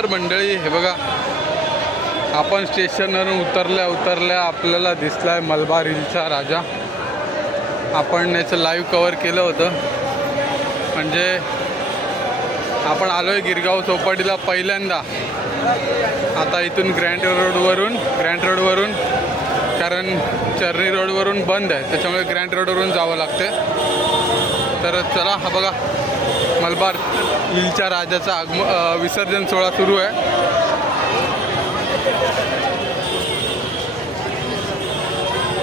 तर मंडळी. हे बघा आपण स्टेशनवरून उतरल्या उतरल्या आपल्याला दिसलाय मलबार हिलचा राजा. आपण याचं लाईव्ह कवर केलं होतं. म्हणजे आपण आलो आहे गिरगाव चौपाटीला पहिल्यांदा. आता इथून ग्रँड रोडवरून ग्रँड रोडवरून कारण चर्नी रोडवरून बंद आहे. त्याच्यामुळे ग्रँड रोडवरून जावं लागते तर चला हा बघा मलबार. हिलच्या राजाचा आगम विसर्जन सोहळा सुरू आहे.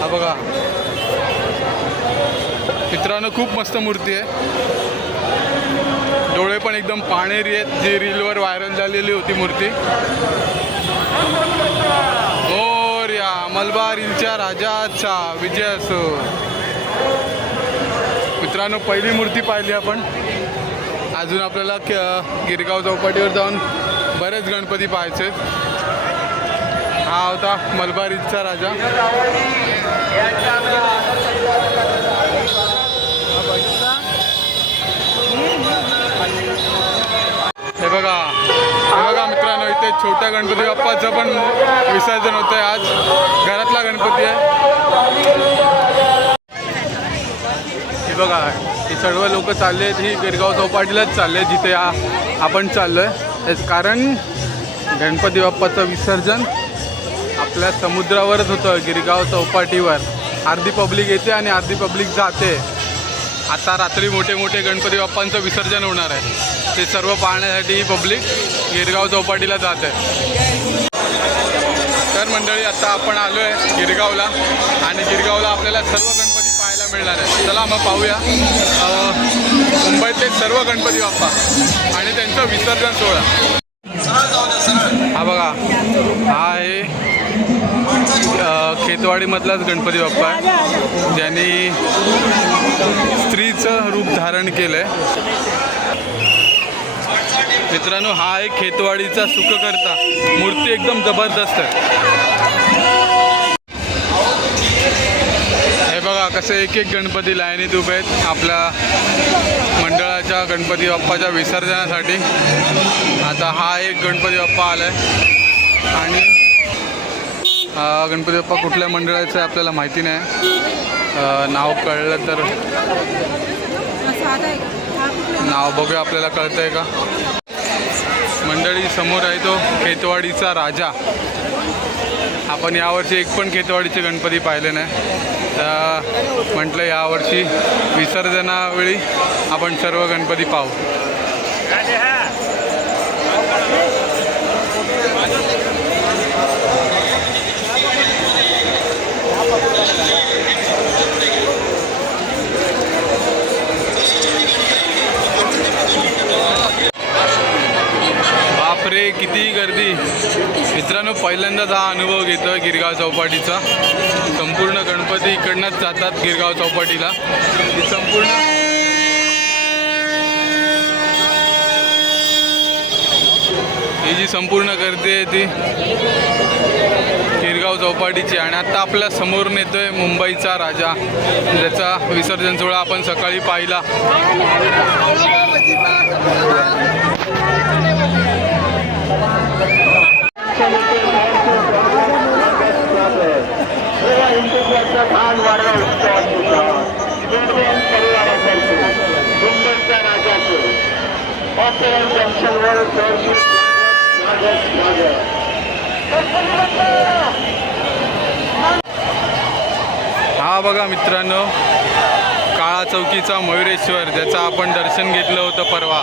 हा बघा. मित्रांनो खूप मस्त मूर्ती आहे. डोळे पण एकदम पाणेरी आहेत. जी रीलवर व्हायरल झालेली होती मूर्ती. मोर्या मलबार हिलच्या राजाचा विजय असो. मित्रांनो पहिली मूर्ती पाहिली आपण. अजून आपल्याला गिरगाव चौपाटीवर जाऊन बरेच गणपती पाहायचे हा होता मलबारीचा राजा. हे बघा हे बघा मित्रांनो इथे छोट्या गणपती बाप्पाचं पण विसर्जन होतं आहे आज. घरातला गणपती आहे. हे बघा सर्व लोक चालले आहेत. ही गिरगाव चौपाटीलाच चालले जिथे आपण चाललो आहे कारण गणपती बाप्पाचं विसर्जन आपल्या समुद्रावरच होतं गिरगाव चौपाटीवर. अर्धी पब्लिक येते आणि अर्धी पब्लिक जाते. आता रात्री मोठे मोठे गणपती बाप्पांचं विसर्जन होणार आहे. ते सर्व पाहण्यासाठी ही पब्लिक गिरगाव चौपाटीला जात आहे. तर मंडळी आता आपण आलो आहे गिरगावला आणि गिरगावला आपल्याला सर्व गणपती पाहायला मिळणार आहे. चला मग पाहूया. मुंबईतले सर्व गणपती बाप्पा आणि त्यांचं विसर्जन सोहळा. हा बघा हा आहे खेतवाडीमधलाच गणपती बाप्पा आहे. ज्यांनी स्त्रीचं रूप धारण केलं आहे मित्रांनो हा आहे खेतवाडीचा सुखकर्ता. मूर्ती एकदम जबरदस्त आहे. बघा कसं एक एक गणपती लाईनीत उभे आहेत आपल्या मंडळाच्या गणपती बाप्पाच्या विसर्जनासाठी. आता हा एक गणपती बाप्पा आलाय. आणि गणपती बाप्पा कुठल्या मंडळाचं आहे आपल्याला माहिती नाही. नाव कळलं तर नाव बघूया आपल्याला कळतंय का? मंडळी समोर आहे तो खेतवाडीचा राजा. आपण यावर्षी एक पण खेतवाडीचे गणपती पाहिले नाही. तर म्हटलं यावर्षी विसर्जनावेळी आपण सर्व गणपती पाहू. बापरे पहिल्यांदाच हा अनुभव घेतो गिरगाव चौपाटीचा. संपूर्ण गणपती इकडनंच जातात गिरगाव चौपाटीला. संपूर्ण ही जी संपूर्ण गर्दी आहे ती गिरगाव चौपाटीची आणि आता आपल्यासमोर नेतोय मुंबईचा राजा ज्याचा विसर्जन सोहळा आपण सकाळी पाहिला. हा बघा मित्रांनो काळा चौकीचा मयुरेश्वर ज्याचं आपण दर्शन घेतलं होतं परवा.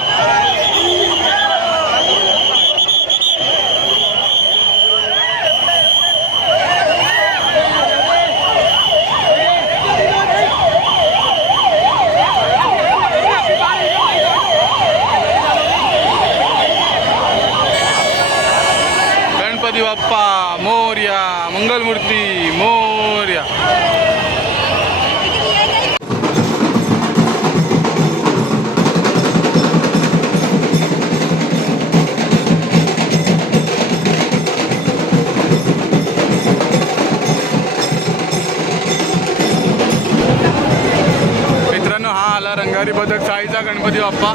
गणपती बाप्पा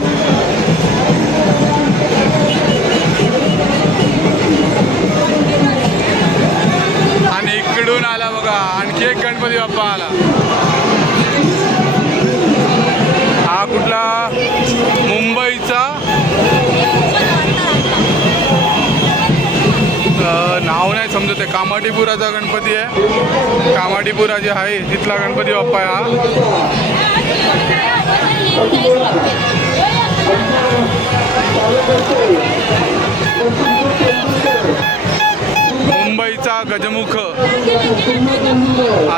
आणि इकडून आला बघा आणखी एक गणपती बाप्पा आला. हा कुठला? मुंबईचा. नाव नाही समजत आहे. कामाटीपुराचा गणपती आहे. कामाटीपुरा जे आहे तिथला गणपती बाप्पा आहे हा. मुंबईचा गजमुख.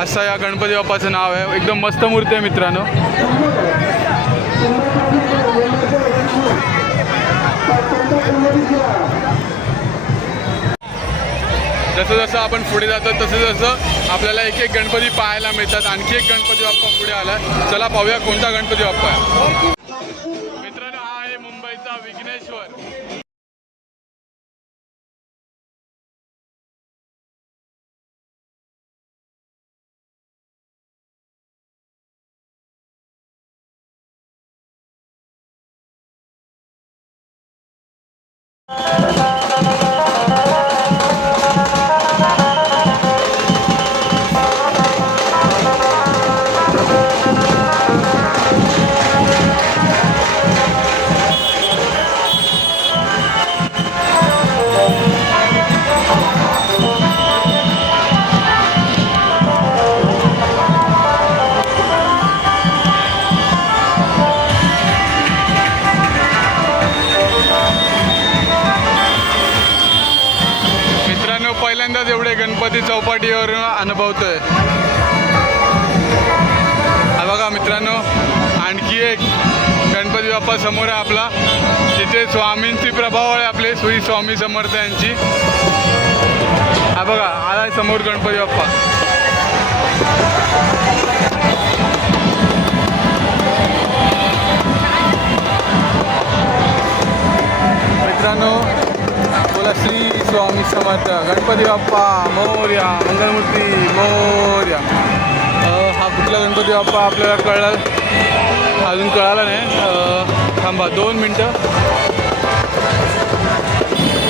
असं या गणपती बाप्पाचं नाव आहे. एकदम मस्त मूर्ती आहे मित्रांनो. जसं जसं आपण पुढे जातो तसं जसं आपल्याला एक एक गणपती पाहायला मिळतात. आणखी एक गणपती बाप्पा पुढे आला. चला पाहूया कोणता गणपती बाप्पा आहे. मित्रांनो हा आहे मुंबईचा विघ्नेश्वर. मित्रांनो चौपाटीवरून अनुभवतो अनुभवतोय. हा बघा मित्रांनो आणखी एक गणपती बाप्पा समोर आहे आपला. तिथे स्वामींची प्रभाव आहे आपले श्री स्वामी समर्थ यांची हा बघा आला समोर गणपती बाप्पा. स्वामी समर्थ गणपती बाप्पा मोर्या मंगलमूर्ती मोर्या. हा कुठला गणपती बाप्पा आपल्याला कळला अजून कळाला नाही. थांबा दोन मिनटं.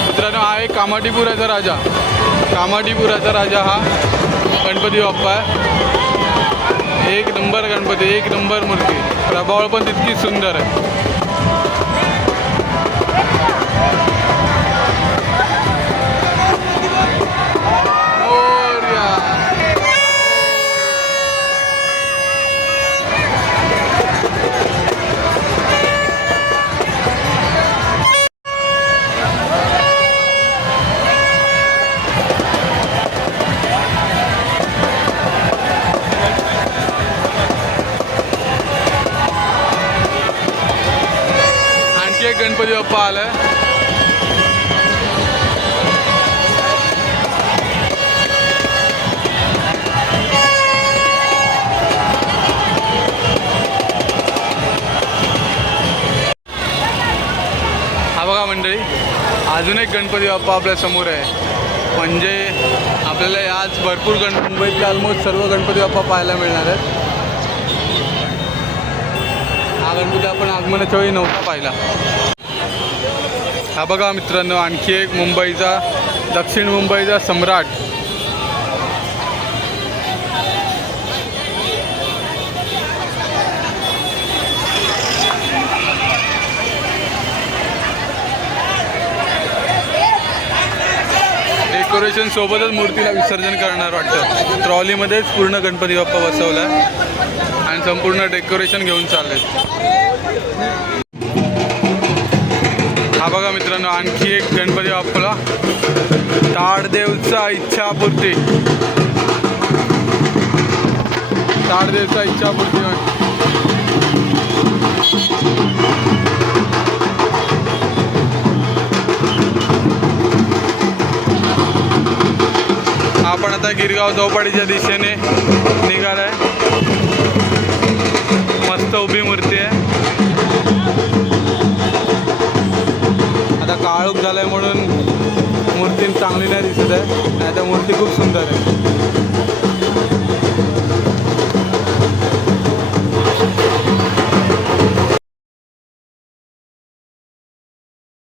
मित्रांनो हा एक कामाटीपुराचा राजा. कामाटीपुराचा राजा हा गणपती बाप्पा आहे. एक नंबर गणपती एक नंबर मूर्ती. प्रभावळ पण तितकी सुंदर आहे. गणपती हा बघा मंडळी अजून एक गणपती बाप्पा आपल्यासमोर आहे. म्हणजे आपल्याला आज भरपूर गण मुंबईतले ऑलमोस्ट सर्व गणपती बाप्पा पाहायला मिळणार आहेत. हा गणपती आपण आगमनाच्या वेळी नव्हता पाहिला. हा बघा मित्रांनो आणखी एक मुंबईचा दक्षिण मुंबईचा सम्राट. डेकोरेशन सोबतच मूर्तीला विसर्जन करणार वाटतं. ट्रॉलीमध्येच पूर्ण गणपती बाप्पा बसवला आणि संपूर्ण डेकोरेशन घेऊन चालले हा बघा मित्रांनो आणखी एक गणपती बाप्पाला ताडदेवचा इच्छापूर्ती. ताडदेवचा इच्छापूर्ती आपण आता गिरगाव चौपाटीच्या दिशेने निघालाय. मस्त उभी मूर्ती आहे. आता झालं झालाय म्हणून मूर्ती चांगली नाही दिसत आहे. नाही तर मूर्ती खूप सुंदर आहे.